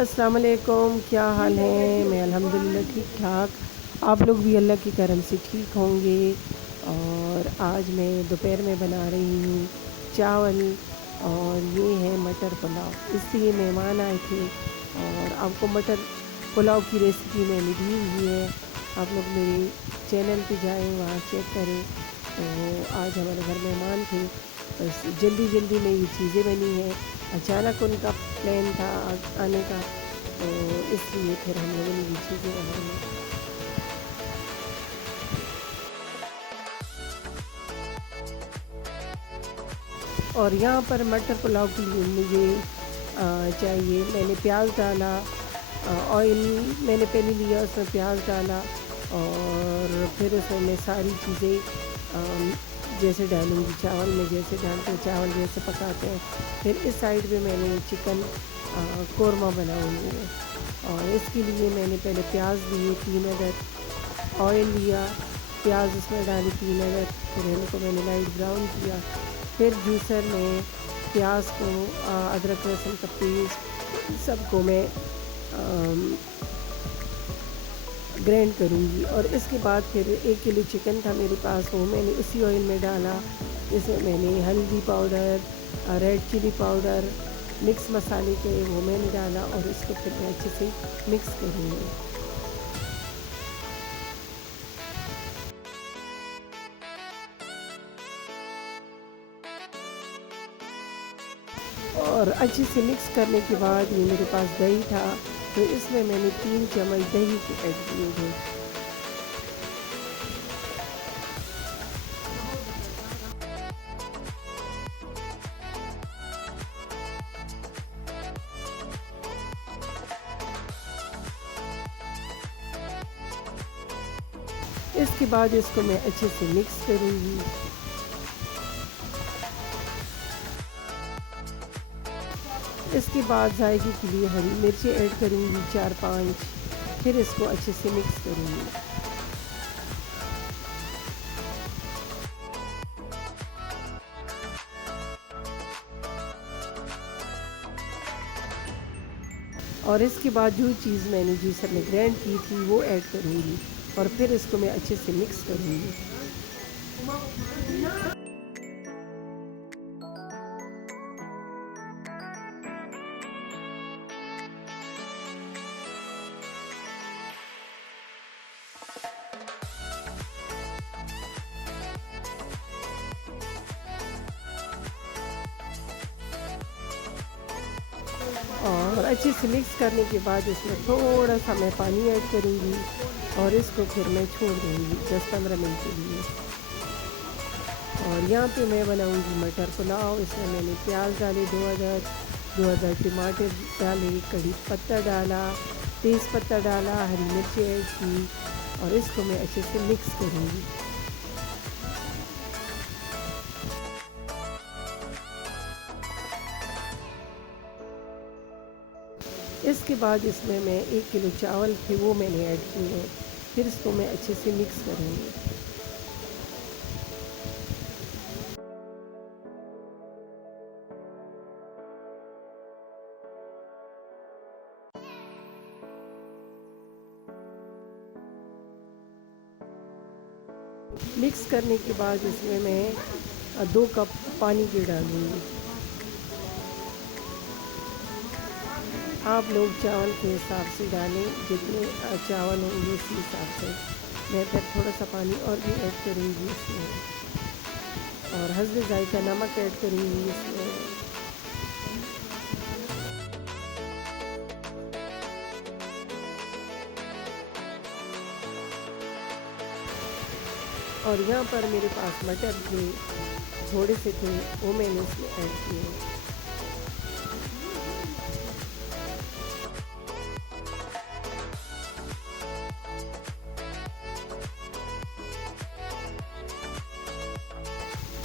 अस्सलाम वालेकुम, क्या हाल है? मैं अल्हम्दुलिल्लाह ठीक-ठाक। आप लोग भी अल्लाह के करम से ठीक होंगे। और आज मैं दोपहर में बना रही हूँ चावल और ये है मटर पुलाव। इसलिए मेहमान आए थे और आपको मटर पुलाव की रेसिपी मैंने दी हुई है। आप लोग मेरे चैनल पे जाएँ, वहाँ चेक करें। तो आज हमारे घर मेहमान थे, बस जल्दी-जल्दी में ये चीज़ें बनी हैं। अचानक उनका प्लान था आने का, तो इसलिए फिर हम लोगों ने ये चीज़ें बनाई। और यहाँ पर मटर पुलाव के लिए मुझे चाहिए, मैंने प्याज डाला, ऑयल मैंने पहले लिया, उसमें प्याज डाला और फिर उसमें मैं सारी चीज़ें जैसे डालूँगी चावल में, जैसे डालते हैं चावल जैसे पकाते हैं। फिर इस साइड पे मैंने चिकन कोरमा बनाऊँगी और इसके लिए मैंने पहले प्याज लिए 3 अदद, ऑयल लिया, प्याज उसमें डाली 3 अदद, फिर इनको मैंने लाइट ब्राउन किया। फिर जूसर में प्याज को अदरक लहसुन का पेस्ट सबको मैं ग्राइंड करूँगी। और इसके बाद फिर 1 किलो चिकन था मेरे पास, वो मैंने उसी ऑयल में डाला। इसमें मैंने हल्दी powder, red chilli powder, mix मसाले थे वो मैंने डाला और इसको फिर मैं अच्छे से मिक्स करूँगी। और अच्छे से मिक्स करने के बाद ये मेरे पास दही था, तो इसमें मैंने 3 चम्मच दही के ऐड किए थे। इसके बाद इसको मैं अच्छे से मिक्स करूँगी। इसके बाद जायके के लिए हरी मिर्ची ऐड करूँगी 4-5, फिर इसको अच्छे से मिक्स करूँगी। और इसके बाद जो चीज़ मैंने जूसर में ग्राइंड की थी वो ऐड करूँगी और फिर इसको मैं अच्छे से मिक्स करूँगी। और अच्छे से मिक्स करने के बाद इसमें थोड़ा सा मैं पानी ऐड करूँगी और इसको फिर मैं छोड़ दूँगी 10-15 मिनट के लिए। और यहाँ पे मैं बनाऊँगी मटर पुलाव। इसमें मैंने प्याज डाले 2 अदद, 2 अदद टमाटर डाले, कड़ी पत्ता डाला, तेज़ पत्ता डाला, हरी मिर्ची ऐड की और इसको मैं अच्छे से मिक्स करूँगी। इसके बाद इसमें मैं 1 किलो चावल थे वो मैंने ऐड किए हैं, फिर इसको मैं अच्छे से मिक्स करूँगी। मिक्स करने के बाद इसमें मैं 2 कप पानी के डालूँगी। आप लोग चावल के हिसाब से डालें, जितने चावल होंगे उसी हिसाब से। मैं फिर थोड़ा सा पानी और भी ऐड करूँगी इसमें और हस्बे ज़ायक़ा नमक ऐड करूँगी इसमें। और यहाँ पर मेरे पास मटर थे, थोड़े से थे, वो मैंने इसमें ऐड किए।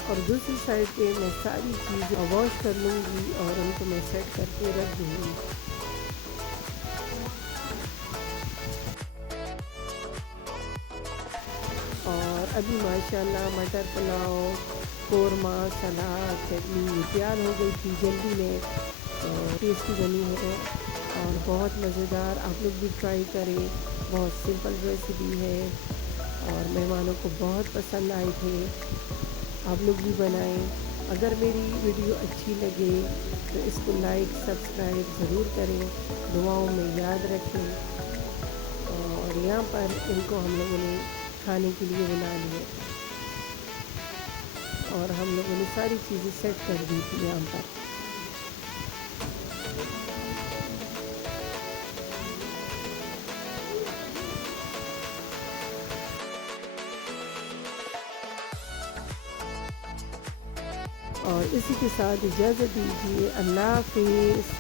और दूसरी साइड पे मैं सारी चीज़ें वॉश कर लूँगी और उनको मैं सेट करके रख दूँगी। और अभी माशाल्लाह मटर पुलाव, कोरमा, सलाद, चटनी तैयार हो गई थी जल्दी में, टेस्टी बनी है और बहुत मज़ेदार, आप लोग भी ट्राई करें। बहुत सिंपल रेसिपी है और मेहमानों को बहुत पसंद आए थे। आप लोग भी बनाएं। अगर मेरी वीडियो अच्छी लगे तो इसको लाइक सब्सक्राइब ज़रूर करें, दुआओं में याद रखें। और यहाँ पर इनको हम लोगों ने खाने के लिए बुला लिया और हम लोगों ने सारी चीज़ें सेट कर दी थी यहाँ पर। और इसी के साथ इजाज़त दीजिए। अल्लाह हाफ़िज़।